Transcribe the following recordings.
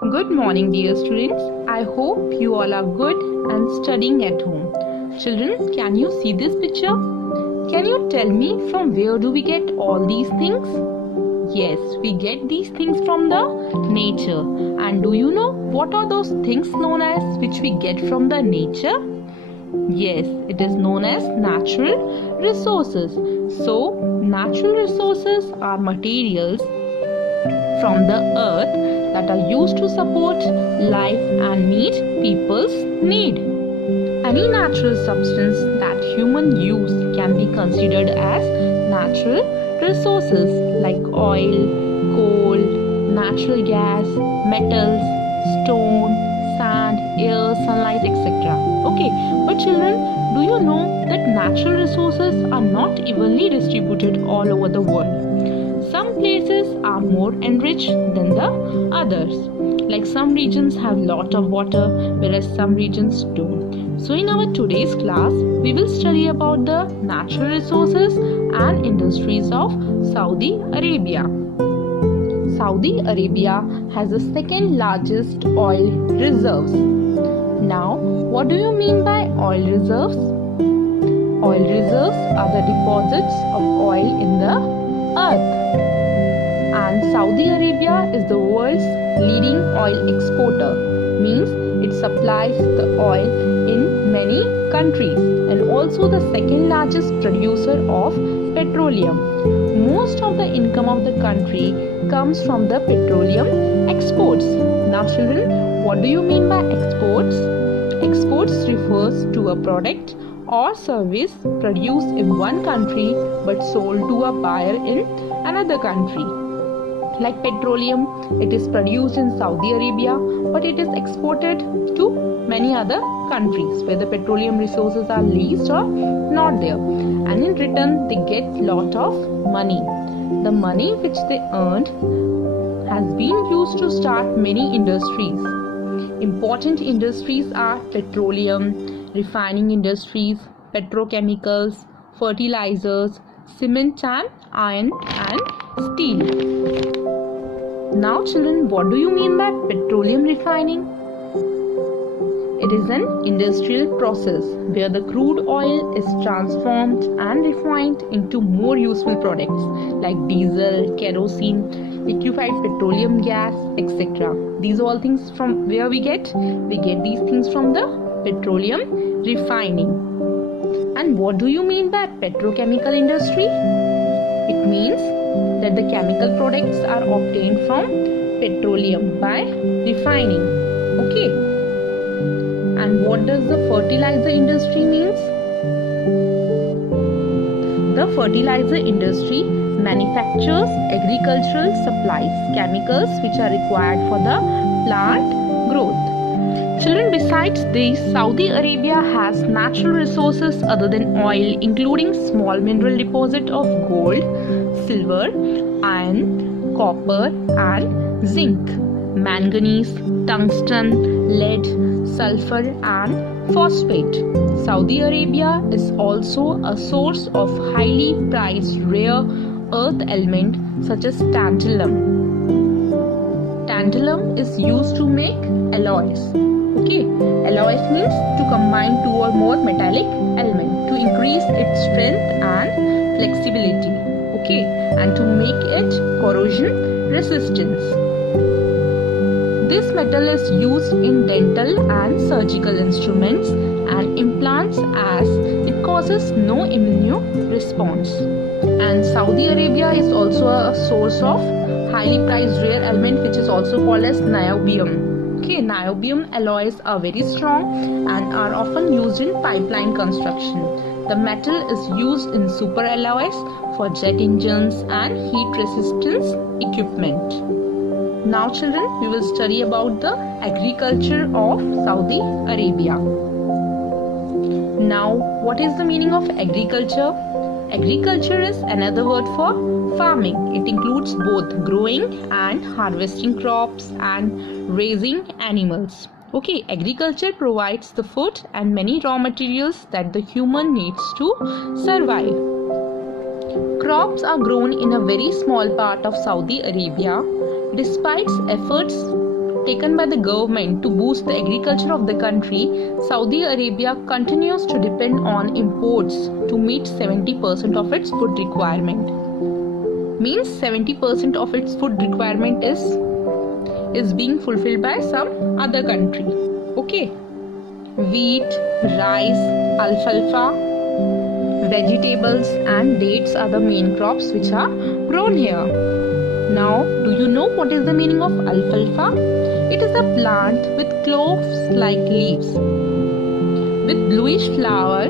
Good morning, dear students. I hope you all are good and studying at home. Children, can you see this picture? Can you tell me from where do we get all these things? Yes, we get these things from the nature. And do you know what are those things known as which we get from the nature? Yes, it is known as natural resources. So, natural resources are materials from the earth that are used to support life and meet people's need. Any natural substance that human use can be considered as natural resources like oil, coal, natural gas, metals, stone, sand, air, sunlight, etc. Okay, but children, do you know that natural resources are not evenly distributed all over the world? Some places are more enriched than the others. Like some regions have lot of water, whereas some regions don't. So in our today's class, we will study about the natural resources and industries of Saudi Arabia. Saudi Arabia has the second largest oil reserves. Now, what do you mean by oil reserves? Oil reserves are the deposits of oil in the earth. And Saudi Arabia is the world's leading oil exporter, means it supplies the oil in many countries and also the second largest producer of petroleum. Most of the income of the country comes from the petroleum exports. Now children, what do you mean by exports? Exports refers to a product or service produced in one country but sold to a buyer in another country. Like petroleum, it is produced in Saudi Arabia but it is exported to many other countries where the petroleum resources are least or not there, and in return they get lot of money. The money which they earned has been used to start many industries. Important industries are petroleum, refining industries, petrochemicals, fertilizers, cement and iron and steel. Now children, what do you mean by petroleum refining? It is an industrial process where the crude oil is transformed and refined into more useful products like diesel, kerosene, liquefied petroleum gas, etc. These all things from where we get? We get these things from the petroleum refining. And what do you mean by petrochemical industry? It means that the chemical products are obtained from petroleum by refining. Okay. And what does the fertilizer industry means? The fertilizer industry manufactures agricultural supplies, chemicals which are required for the plant growth. Children, besides this, Saudi Arabia has natural resources other than oil, including small mineral deposit of gold, silver, iron, copper and zinc, manganese, tungsten, lead, sulfur and phosphate. Saudi Arabia is also a source of highly priced rare earth element such as tantalum. Tantalum is used to make alloys. Okay, alloys means to combine two or more metallic elements to increase its strength and flexibility. Okay, and to make it corrosion resistance. This metal is used in dental and surgical instruments and implants as it causes no immune response. And Saudi Arabia is also a source of highly priced rare element which is also called as niobium. Okay, niobium alloys are very strong and are often used in pipeline construction. The metal is used in super alloys for jet engines and heat resistance equipment. Now children, we will study about the agriculture of Saudi Arabia. Now, what is the meaning of agriculture? Agriculture is another word for farming. It includes both growing and harvesting crops and raising animals. Okay, agriculture provides the food and many raw materials that the human needs to survive. Crops are grown in a very small part of Saudi Arabia. Despite efforts taken by the government to boost the agriculture of the country, Saudi Arabia continues to depend on imports to meet 70% of its food requirement. Means 70% of its food requirement is being fulfilled by some other country. Okay. Wheat, rice, alfalfa, vegetables and dates are the main crops which are grown here. Now, do you know what is the meaning of alfalfa? It is a plant with cloves-like leaves, with bluish flower,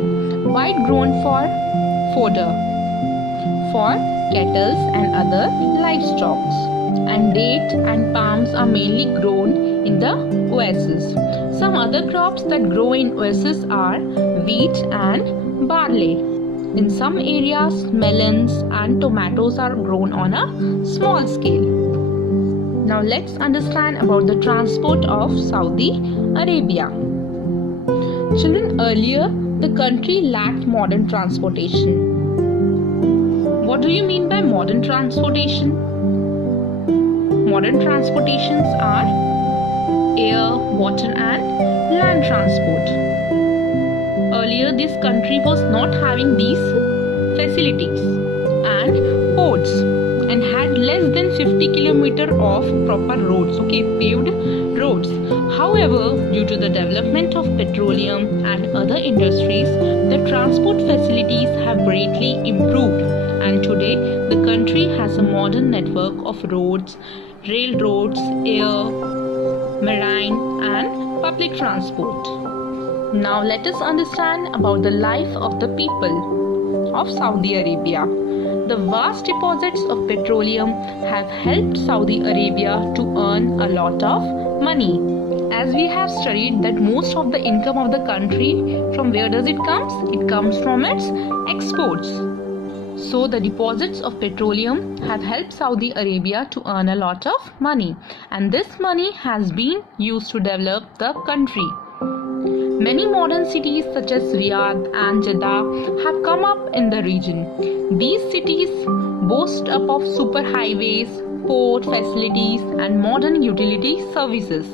white grown for fodder, for cattle and other livestock. And date and palms are mainly grown in the oasis. Some other crops that grow in oasis are wheat and barley. In some areas, melons and tomatoes are grown on a small scale. Now let's understand about the transport of Saudi Arabia. Children, earlier the country lacked modern transportation. What do you mean by modern transportation? Modern transportations are air, water and land transport. Earlier this country was not having these facilities and ports and had less than 50 km of proper roads, paved roads. However, due to the development of petroleum and other industries, the transport facilities have greatly improved, and today the country has a modern network of roads, railroads, air, marine and public transport. Now let us understand about the life of the people of Saudi Arabia. The vast deposits of petroleum have helped Saudi Arabia to earn a lot of money. As we have studied that most of the income of the country, from where does it come? It comes from its exports. So the deposits of petroleum have helped Saudi Arabia to earn a lot of money, and this money has been used to develop the country. Many modern cities such as Riyadh and Jeddah have come up in the region. These cities boast up of superhighways, port facilities and modern utility services.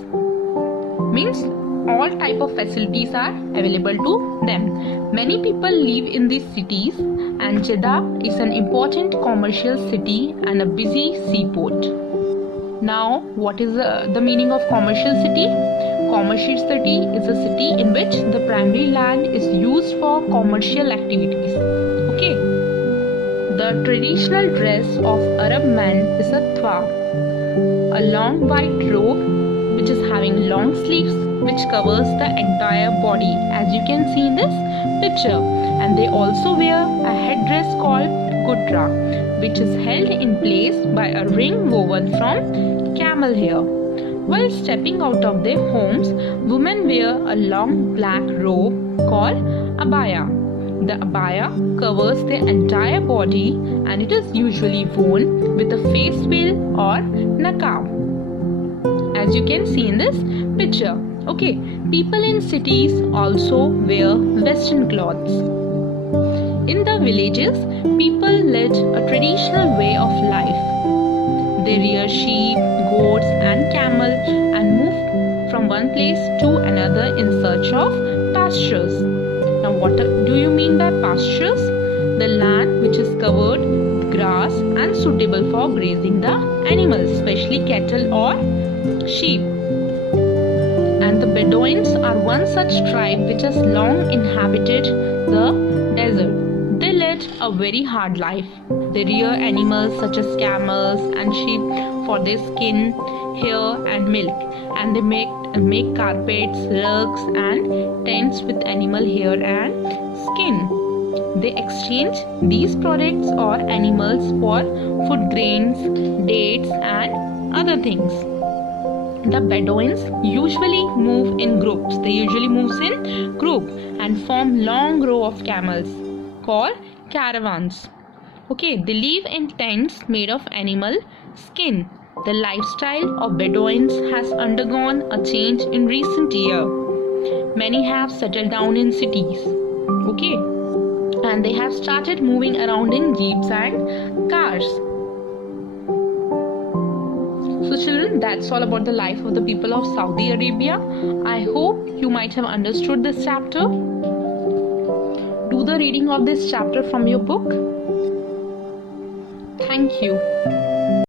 Means all type of facilities are available to them. Many people live in these cities, and Jeddah is an important commercial city and a busy seaport. Now, what is the meaning of commercial city? Commercial city is a city in which the primary land is used for commercial activities. The traditional dress of Arab men is a thwab, a long white robe which is having long sleeves which covers the entire body, as you can see in this picture. And they also wear a headdress called kutra, which is held in place by a ring woven from camel hair. While stepping out of their homes, women wear a long black robe called abaya. The abaya covers their entire body and it is usually worn with a face veil or niqab, as you can see in this picture. People in cities also wear western clothes. In the villages, people led a traditional way of life. They rear sheep, goats and camel and move from one place to another in search of pastures. Now what do you mean by pastures? The land which is covered with grass and suitable for grazing the animals, especially cattle or sheep. And the Bedouins are one such tribe which has long inhabited the desert. They led a very hard life. They rear animals such as camels and sheep for their skin, hair and milk, and they make carpets, rugs and tents with animal hair and skin. They exchange these products or animals for food grains, dates and other things. The Bedouins usually move in groups. They usually move in group and form long row of camels called caravans. They live in tents made of animal skin. The lifestyle of Bedouins has undergone a change in recent years. Many have settled down in cities. And they have started moving around in jeeps and cars. So So children, that's all about the life of the people of Saudi Arabia. I hope you might have understood this chapter. Do the reading of this chapter from your book. Thank you.